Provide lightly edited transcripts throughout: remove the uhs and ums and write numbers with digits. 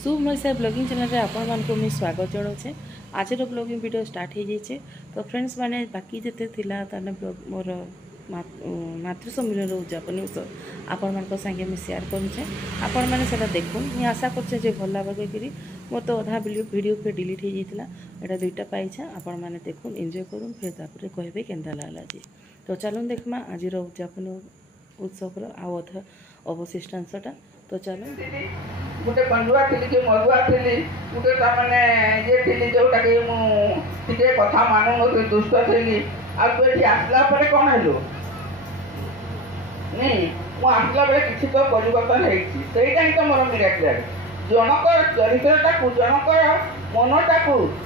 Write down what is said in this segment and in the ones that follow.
शुभ मईसा blogging channel आपण मानक मुझे स्वागत जनाऊे। आज ब्लॉगिंग वीडियो स्टार्ट हो जाए। तो फ्रेंड्स माने बाकी जिते थिला ताने मोर मातृ सम्मेलन उद्यापन आपण मान संगे मुझे सेयार करुचे। आपण मैंने से देखुन मुझे आशा कर भल लगे कि मोर तो अधा वीडियो फिर डिलीट हो जाता। यहाँ दुईटा पाइछा आपण मैंने देखुन एंजॉय करूँ फिर तापर कहबे केन्दा लागला जी। तो चलून देखमा आज उद्यापन उत्सव अधा अवशिष्टांशटा। तो चलो गोटे कंडुआ थी कि मरुआ थी गोटे ताने ये थी जोटा कि मुझे कथा मानु न दुष्ट थी आ तू ये आसला कौन हेलु आसला बेले किसी तो परिवर्तन होता ही तो मोर मिराक्ल जनकर चरित्रटा जनकर मनटा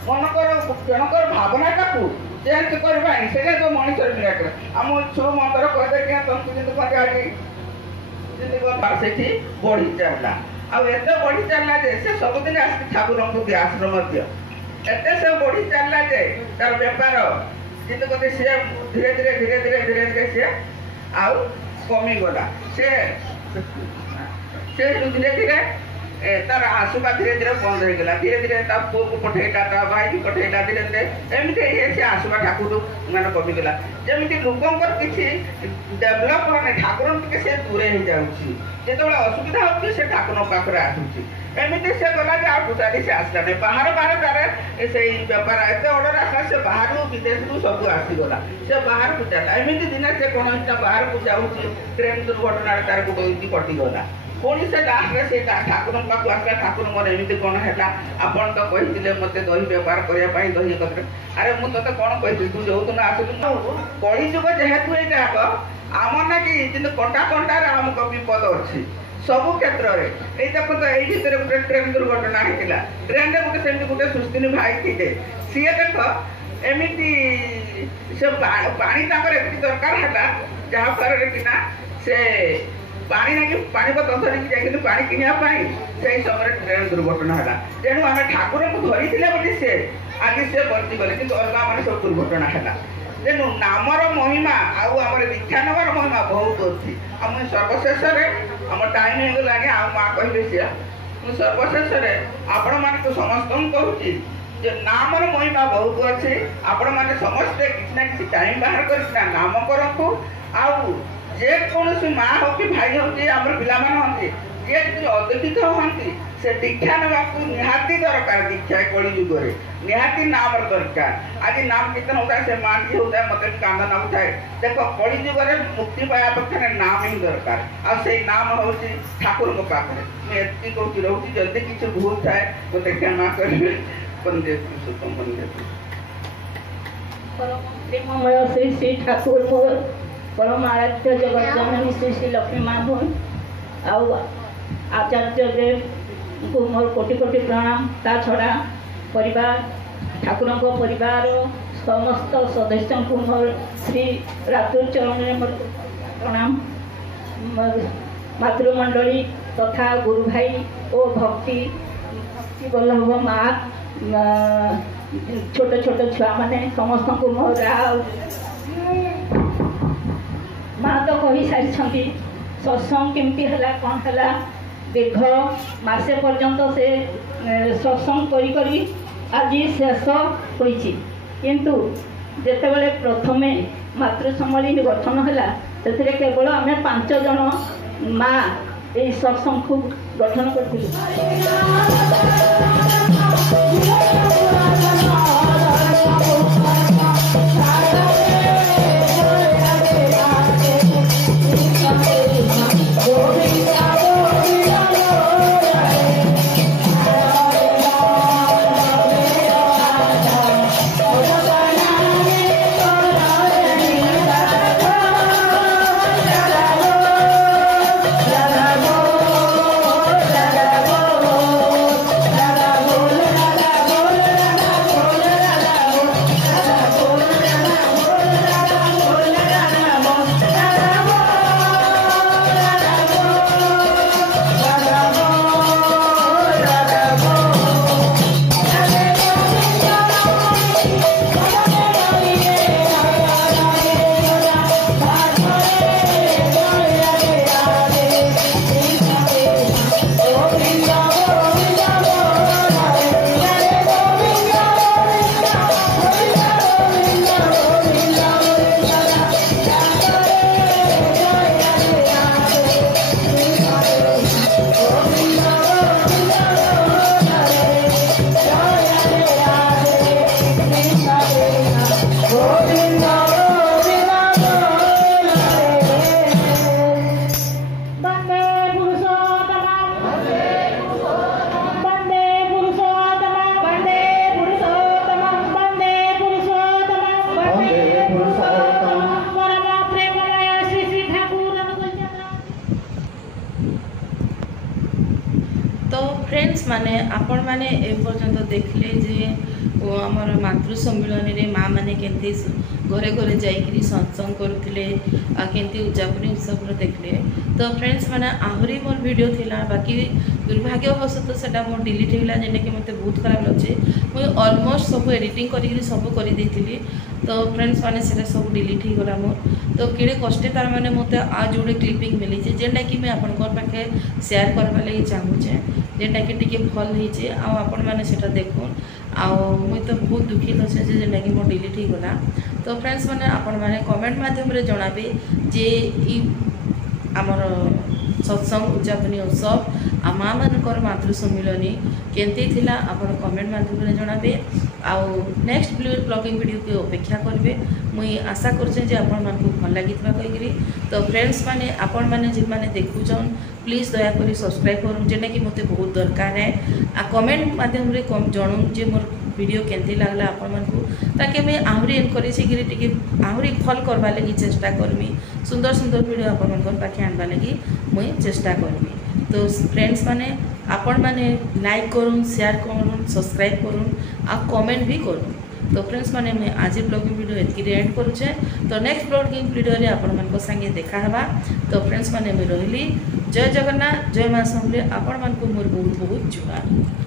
मनकर जनकर भावनाटा चेंज करवा से तो मनुष्य मिराक्ल आम छो मंत्र कहते तुमको जिंदगी से बढ़ी चलला आते बढ़ी चलला से सबुदिन आस ठाकुर आश्रम एत से बढ़ी चलला तार बेपार जिंदगी कहते सी धीरे धीरे धीरे धीरे धीरे धीरे सी आउ कमीगला से धीरे धीरे तार आसुका धीरे धीरे बंद हो गला। धीरे धीरे पुओ को पठेला भाई की पठेला धीरे धीरे एमती से आसुका ठाकुर मान कमीगला जमी लोकंर किसी डेभलप होने ठाकुर से दूरे हो जाऊँगी जो असुविधा हो ठाकुर पाखे आसूसी एमती से गला टोटाली से आसला नहीं बाहर बाहर तार से बेपार एत अर्डर आसला से बाहर विदेश रू सब आसीगला से बाहर को चला एमती दिन से कौन बाहर को जाऊँगी ट्रेन दुर्घटना तार गोटी कटिगला पुणी से लास्ट से ठाकुर पाक आसला ठाकुर मोर एमती कौन है आपन तो कहते मत दही बेपार करने दही कथे अरे मुझे कौन कही तू जो दिन आसलु कलिजुग जेहेतु यहाँ आम ना कि कंटा कंटार आमको विपद अच्छी सबु क्षेत्र में ये देखो तो यही भर गोटे ट्रेन दुर्घटना होता ट्रेन में गोटे सेमती गोटे सुस्थिनी भाई थे सी देख एमती से पानी एमती दरकार है जहाँफल कि से पानी ना कि पानी बोतल धरिकी जाइए पानी किनापाई से समय ट्रेन दुर्घटना है तेणु आम ठाकुर को धरी से आज से बचीगले कि अलग मैंने सब दुर्घटना है तेणु नामर महिमा आम दीक्षा नवर महिमा बहुत अच्छी आम सर्वशेष आम टाइम होगा आ माँ कहे सी सर्वशेष आपण मान समस्त कहूँ नामर महिमा बहुत अच्छी आपण मैंने समस्ते किसी ना कि टाइम बाहर कर नाम करूँ आउ जेकोसी माँ हो कि भाई हो आम पिला हाँ जी अदीक्षित हाँ से दीक्षा नाक निहाती दरकार दीक्षा कलिजुगे निहाती नाम दरकार आज नाम कीर्तन होता है से माँ जी होता है मतलब कांद नाऊ थाए देख कलिजुगे मुक्ति पाया पक्षे नाम ही दरकार आई नाम हूँ ठाकुर पाखे मुझे कहूँ रोची जल्दी किसी भूल थाए मत क्षमा करेंगे श्री श्री ठाकुर परम आराध्य जगत जननी श्री श्री लक्ष्मी महाभन आउ आचार्य देव को मोर कोटि कोटि प्रणाम। ता छड़ा परिवार ठाकुर परिवार समस्त सदस्य को मोर श्री रातुर चरण में मोर प्रणाम। मातृमंडली तथा गुरु भाई और भक्ति बल्लभ माँ छोट छोट छुआ मैंने समस्त को मोर माँ तो कही सारी सत्संग केमती है कौन है दीर्घ मासे पर्यंत से सत्संग करी आज शेष होइछि जेतेबेले प्रथमे मातृ सम्मेलन गठन है से केवल आम 5 जन माँ ये सत्संग को गठन कर तो फ्रेंड्स माने आपण माने ए पर्यंत देखले जे आमर मातृ सम्मिलन रे माँ माने केंती घरे घरे जाइकरी सत्संग करुथिले आ केंती उद्यापनी उत्सव देखले। तो फ्रेंड्स माने आहरी मोर वीडियो थिला बाकी दुर्भाग्यवशत सेटा मोर डिलीट होगा जेने कि मते बहुत खराब लगे मुझे ऑलमोस्ट सब एडिटिंग करी सब कर देती। तो फ्रेंड्स माने सेटा सब डिलीट हो गला मोर। तो किड़े कष्टे तार माने मते आज जोड़े क्लिपिंग मिली जेनटा कि मैं आपन पाखे शेयर करवा लगी चाहूचे जेनटा कि टिके भल होइचे आ आपण माने सेटा देखुन आ मुई तो बहुत दुखित अच्छे जेनटा कि मोर डिलीट हो गला। तो फ्रेंड्स माने आपण माने कमेंट माध्यम रे जणाबे जे ई आमर सत्संग उद्यापनी उत्सव आ माँ मानकर मातृ सम्मिलनी केंती थिला आपण कमेंट माध्यम रे जणाबे आउ नेक्स्ट ब्लॉगिंग वीडियो के अपेक्षा करेंगे। मुई आशा करछे आपण मानकु भल लागितबा कहिकरी। तो फ्रेंड्स माने आपण माने जे माने देखुछन प्लीज दया करी सब्सक्राइब करूँ जेने कि मते बहुत दरकार है आ कमेंट माध्यम रे जणुन जे मोर वीडियो केंती लागला आपण मानकु ताकि मैं आहरी एनकरेज करी टिके आहरी भल करबा लगी चेष्टा करमी सुंदर सुंदर वीडियो आपण मानकर पाखे आनबा लगी मुई चेष्टा करमी। तो फ्रेंड्स माने आपण माने लाइक करूँ शेयर करूँ सब्सक्राइब करूँ आ कमेंट भी करूँ। तो फ्रेंड्स माने मैं आज ब्लॉगिंग वीडियो एतकी एंड करुचे। तो नेक्स्ट ब्लॉगिंग वीडियो रे आपण मानक संगे देखा हवा। तो फ्रेंड्स माने मैं रहिली जय जगन्नाथ जय माँ समले आपण मानक मोर बहुत बहुत जुहार।